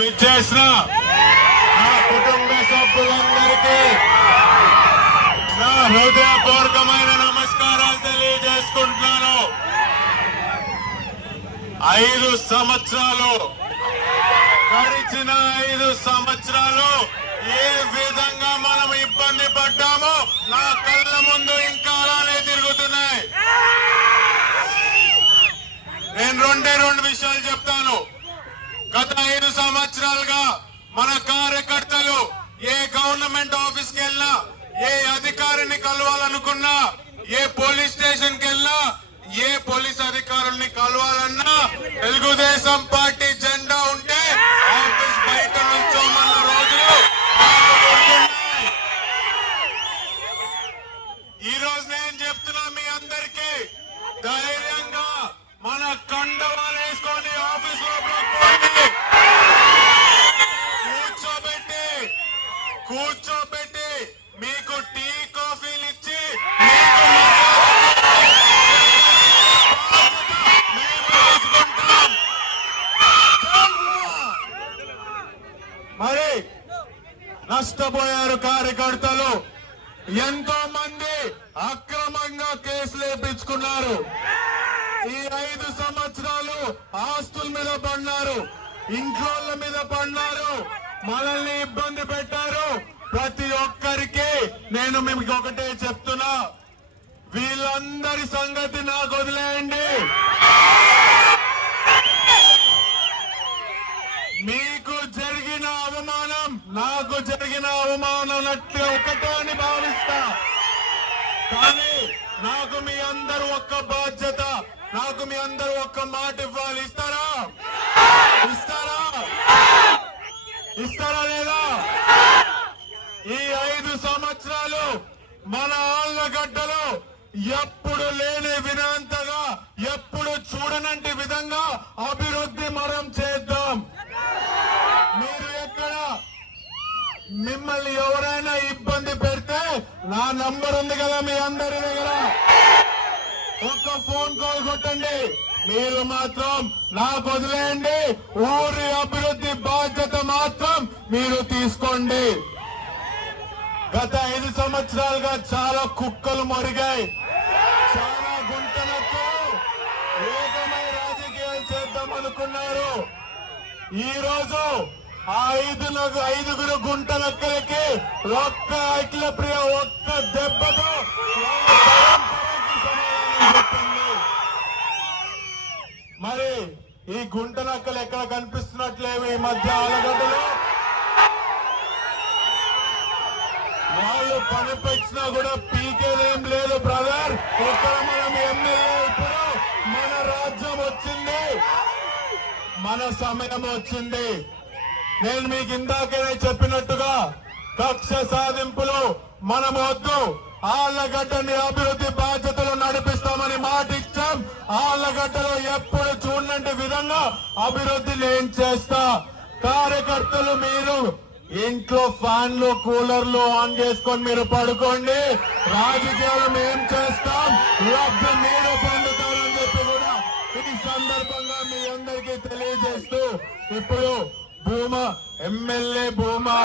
విచ్చేసిన నా కుటుంబ సభ్యులందరికీ నా హృదయపూర్వకమైన నమస్కారాలు తెలియజేసుకుంటున్నాను. ఐదు సంవత్సరాలు గడిచిన ఐదు సంవత్సరాలు ఏ విధంగా మనం ఇబ్బంది పడ్డామో నా కళ్ళ ముందు గత ఐదు సంవత్సరాలుగా మన కార్యకర్తలు ఏ గవర్నమెంట్ ఆఫీస్కి వెళ్ళినా ఏ అధికారిని కలవాలనుకున్నా ఏ పోలీస్ స్టేషన్కి వెళ్ళినా ఏ పోలీస్ అధికారుల్ని కలవాలన్నా తెలుగుదేశం పార్టీ జెండా ఉంటే ఆఫీస్ బయట నుంచోమన్న రోజులు ఈ రోజు నేను చెప్తున్నా మీ అందరికీ ధైర్యంగా మన కండవాలు వేసుకొని ఆఫీస్ నష్టపోయారు కార్యకర్తలు. ఎంతో మంది అక్రమంగా కేసులు వేపించుకున్నారు. ఈ ఐదు సంవత్సరాలు ఆస్తుల మీద పడినారు. ఇంట్లోళ్ళ మీద పడినారు. మనల్ని ఇబ్బంది పెట్టారు. ప్రతి ఒక్కరికి నేను మీకు ఒకటే చెప్తున్నా. వీళ్ళందరి సంగతి నాకు వదిలేయండి మీకు జరిగిన అవమానం నాకు జరిగిన అవమానం ఒకటే అని భావిస్తా. కానీ నాకు మీ అందరూ ఒక్క బాధ్యత నాకు మీ అందరూ ఒక్క మాట ఇవ్వాలి. ఇస్తారా? ఇస్తారా? ఇస్తారా లేదా? ఈ ఐదు సంవత్సరాలు మన ఆళ్ళగడ్డలో ఎప్పుడు లేని వినంతగా ఎప్పుడు చూడనంటి విధంగా అభివృద్ధి మనం చేద్దాం. మీరు ఎక్కడ మిమ్మల్ని ఎవరైనా ఇబ్బంది పెడితే నా నంబర్ ఉంది కదా మీ అందరి దగ్గర. ఒక్క ఫోన్ కాల్ కొట్టండి. మీరు మాత్రం నాకు వదిలేయండి. ఊరి అభివృద్ధి బాధ్యత మాత్రం మీరు తీసుకోండి. గత ఐదు సంవత్సరాలుగా చాలా కుక్కలు మరిగాయి. చాలా గుంటలతో ఏకమై రాజకీయాలు చేద్దాం అనుకున్నారు. ఈ రోజు ఆ ఐదు ఐదుగురు గుంటలక్కలకి ఒక్క అఖిల ప్రియ ఒక్క దెబ్బతో మరి ఈ గుంటలక్కలు ఎక్కడ కనిపిస్తున్నట్లేవు ఈ మధ్య ఆలగడ్డలో? వాళ్ళు కనిపించినా కూడా పీకేదేం లేదు బ్రదర్. ఇక్కడ మనం ఎమ్మెల్యే ఇప్పుడు మన రాజ్యం వచ్చింది. మన సమయం వచ్చింది. నేను మీకు ఇందాకనే చెప్పినట్టుగా కక్ష సాధింపులు మనం వద్దు. ఆళ్ళగడ్డని అభివృద్ధి బాధ్యతలు నడిపిస్తామని మాట ఇచ్చాం ఆళ్ళగడ్డలో ఎప్పుడు చూడండి విధంగా అభివృద్ధి నేను చేస్తా. కార్యకర్తలు మీరు ఇంట్లో ఫ్యాన్లు కూలర్లు ఆన్ చేసుకొని మీరు పడుకోండి. రాజకీయాలు మేము చేస్తాం. లబ్ధి మీరు పొందుతారని చెప్పి కూడా ఈ సందర్భంగా మీ అందరికీ తెలియజేస్తూ ఇప్పుడు భూమా ఎమ్మెల్యే భూమా